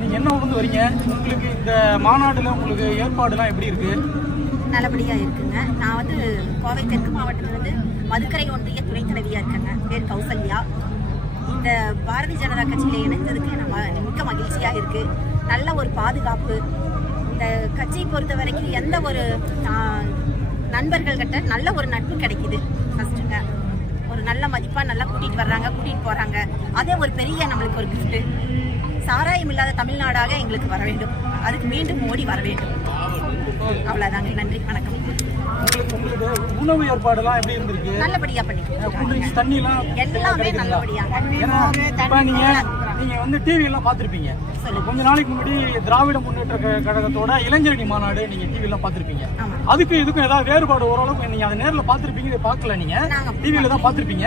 நீங்க என்ன ஊர்ந்து வரீங்க? உங்களுக்கு இந்த மாநாடுல உங்களுக்கு ஏற்பாடுலாம் எப்படி இருக்கு? நல்லபடியா இருக்குங்க. நான் வந்து கோவை தெற்கு மாவட்டத்திலிருந்து மதுக்கரை ஒன்றிய துணைத் தலைவியா இருக்கேங்க. பேர் கௌசல்யா. இந்த பாரதிய ஜனதா கட்சியில இணைந்ததுக்கு நான் மிக்க மகிழ்ச்சியா இருக்கு. நல்ல ஒரு பாதுகாப்பு. இந்த கட்சியை பொறுத்த வரைக்கும் எந்த ஒரு நண்பர்கள்கிட்ட நல்ல ஒரு நட்பு கிடைக்குது. ஃபர்ஸ்ட்டுங்க ஒரு நல்ல மதிப்பா நல்லா கூட்டிட்டு வர்றாங்க, கூட்டிட்டு போறாங்க. அதே ஒரு பெரிய நம்மளுக்கு ஒரு கிஃப்ட். சாராயம் இல்லாத தமிழ்நாடாக எங்களுக்கு வர வேண்டும். அதுக்கு மீண்டும் மோடி வர வேண்டும். அவ்வளவுதாங்க. நன்றி, வணக்கம். உங்களுக்கு உணவு ஏற்பாடுலாம் எப்படி இருந்திருக்கு? நல்லபடியா பண்ணிட்டு தண்ணிலாம் எல்லாமே நல்லபடியா. நீங்க வந்து டிவி எல்லாம் பாத்திருப்பீங்க. கொஞ்ச நாளைக்கு முன்னாடி திராவிட முன்னேற்ற கழகத்தோட இளைஞரணி மாநாடு நீங்க டிவி எல்லாம் பாத்திருப்பீங்க. அதுக்கு இதுக்கும் ஏதாவது வேறுபாடு ஓரளவுக்கு நீங்க அதை நேர்ல பாத்திருப்பீங்க, இதை பார்க்கல, நீங்க டிவியில தான் பாத்திருப்பீங்க.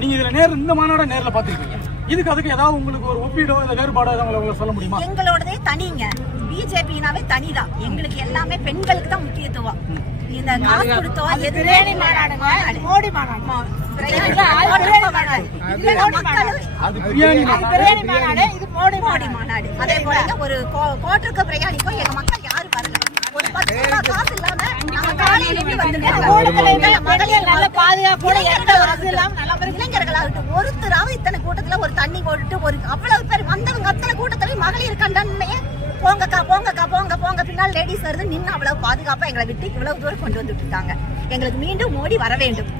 நீங்க இதுல இந்த மாநாட நேர்ல பாத்திருப்பீங்க. இதுக்கு அதுக்கு ஏதாவது உங்களுக்கு ஒரு ஒப்பீடோ இல்ல வேறுபாடோ உங்களுக்கு சொல்ல முடியுமா? எங்களோடதே தனிங்க. பிஜேபினாவே தனிதான். எங்களுக்கு எல்லாமே பெண்களுக்கு தான் முக்கியத்துவம். இந்த காசு கொடுத்தோ எதிரேணி மாநாடு, மோடி மாநாடு, அதே போல ஒரு கோட்டருக்கு பிரயாணிக்கும் எங்க மக்கள் யாரும் வரல. ஒரு 10 ரூபாய் காசு இல்லாம நம்ம காலையில இளைஞர்களாகட்டும் ஒருத்தராவது இத்தனை கூட்டத்துல ஒரு தண்ணி போட்டுட்டு ஒரு அவ்வளவு பேர் வந்தவங்க அத்தனை கூட்டத்துல மகளிர் கண்டனே போங்கக்கா போங்கக்கா போங்க போங்க பின்னால் லேடிஸ் வருது நின்று அவ்வளவு பாதுகாப்பா எங்களை விட்டு இவ்வளவு தூரம் கொண்டு வந்துட்டு இருக்காங்க. எங்களுக்கு மீண்டும் மோடி வர வேண்டும்.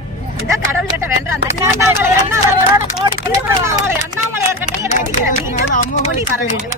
இதான் கடவுள் கிட்ட வேண்ட அந்த அண்ணாமலையார் கிட்டே மீண்டும் மோடி வர வேண்டும்.